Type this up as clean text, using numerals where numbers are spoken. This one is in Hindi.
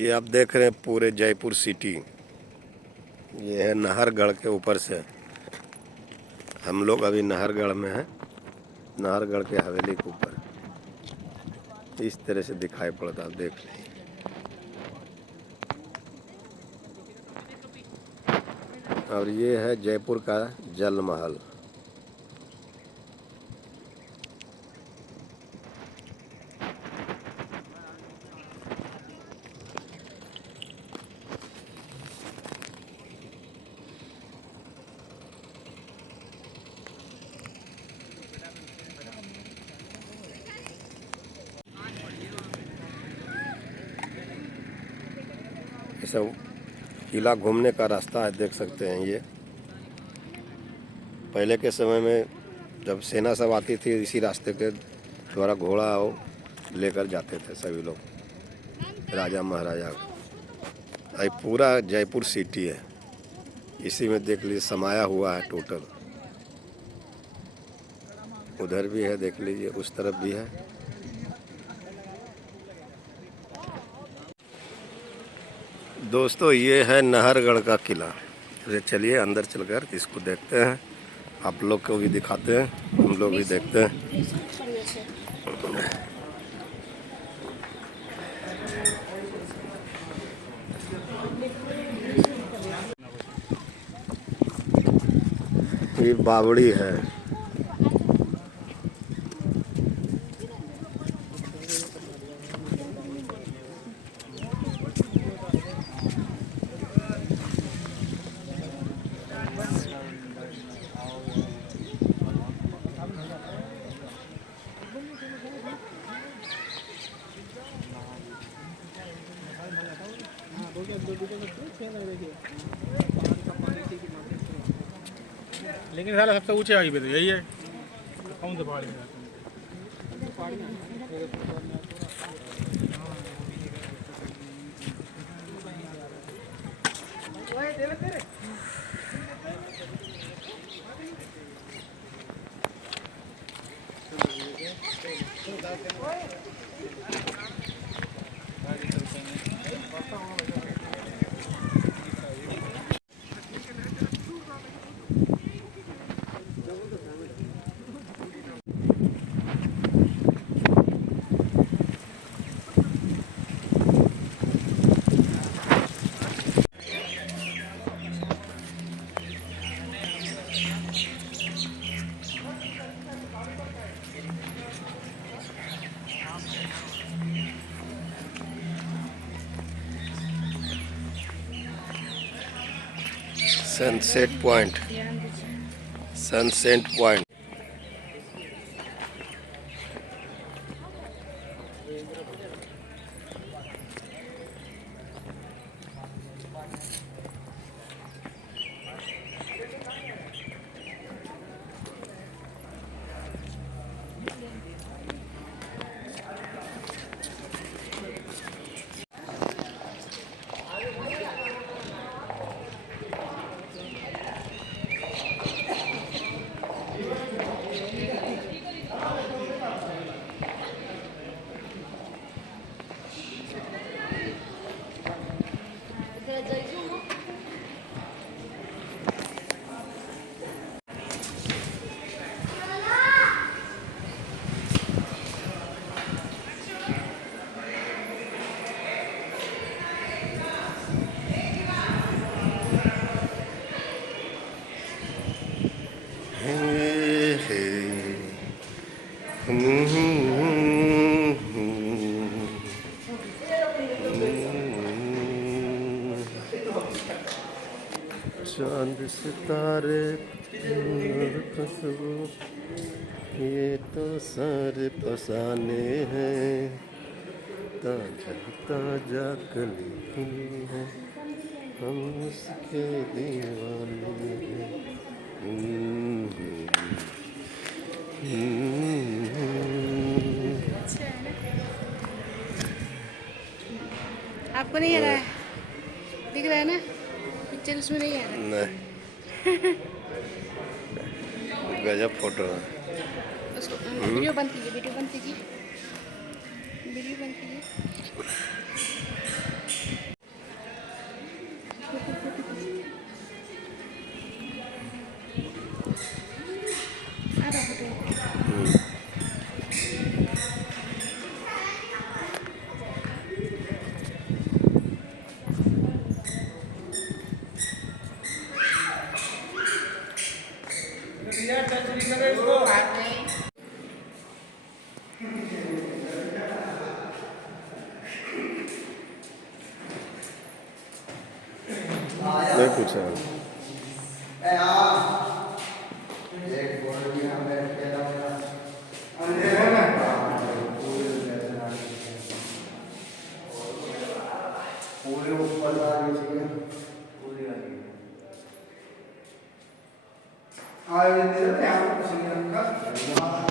ये आप देख रहे हैं पूरे जयपुर सिटी। ये है नाहरगढ़ के ऊपर से। हम लोग अभी नाहरगढ़ में हैं, नाहरगढ़ के हवेली के ऊपर। इस तरह से दिखाई पड़ता, आप देख लीजिए। और ये है जयपुर का जल महल। ये सब किला घूमने का रास्ता है, देख सकते हैं। ये पहले के समय में जब सेना सब आती थी, इसी रास्ते के द्वारा घोड़ा लेकर जाते थे सभी लोग, राजा महाराजा। ये पूरा जयपुर सिटी है, इसी में देख लीजिए समाया हुआ है टोटल। उधर भी है, देख लीजिए, उस तरफ भी है। दोस्तों, ये है नाहरगढ़ का किला। चलिए अंदर चलकर इसको देखते हैं, आप लोग को भी दिखाते हैं, हम लोग भी देखते हैं। ये बावड़ी है। लेकिन साला सबसे ऊंचे आगे पे तो यही है। कौन सा पहाड़ी है? Sunset point, sunset point. चांद सितारे खुशबू, ये तो सारे फसाने हैं। ताजा ताजा कली है, हम उसके दीवाने हैं। आपको नहीं आ रहा है? दिख रहा है ना पिक्चर, उसमें नहीं आ रहा है। नहीं। गजब फोटो है। उसको वीडियो बंद कीजिए, वीडियो बंद कीजिए, वीडियो बंद कीजिए। जयपुर से है। पूरे ऊपर आ गई थी पूरी आ गई आए तेरे यहाँ श्रीलंका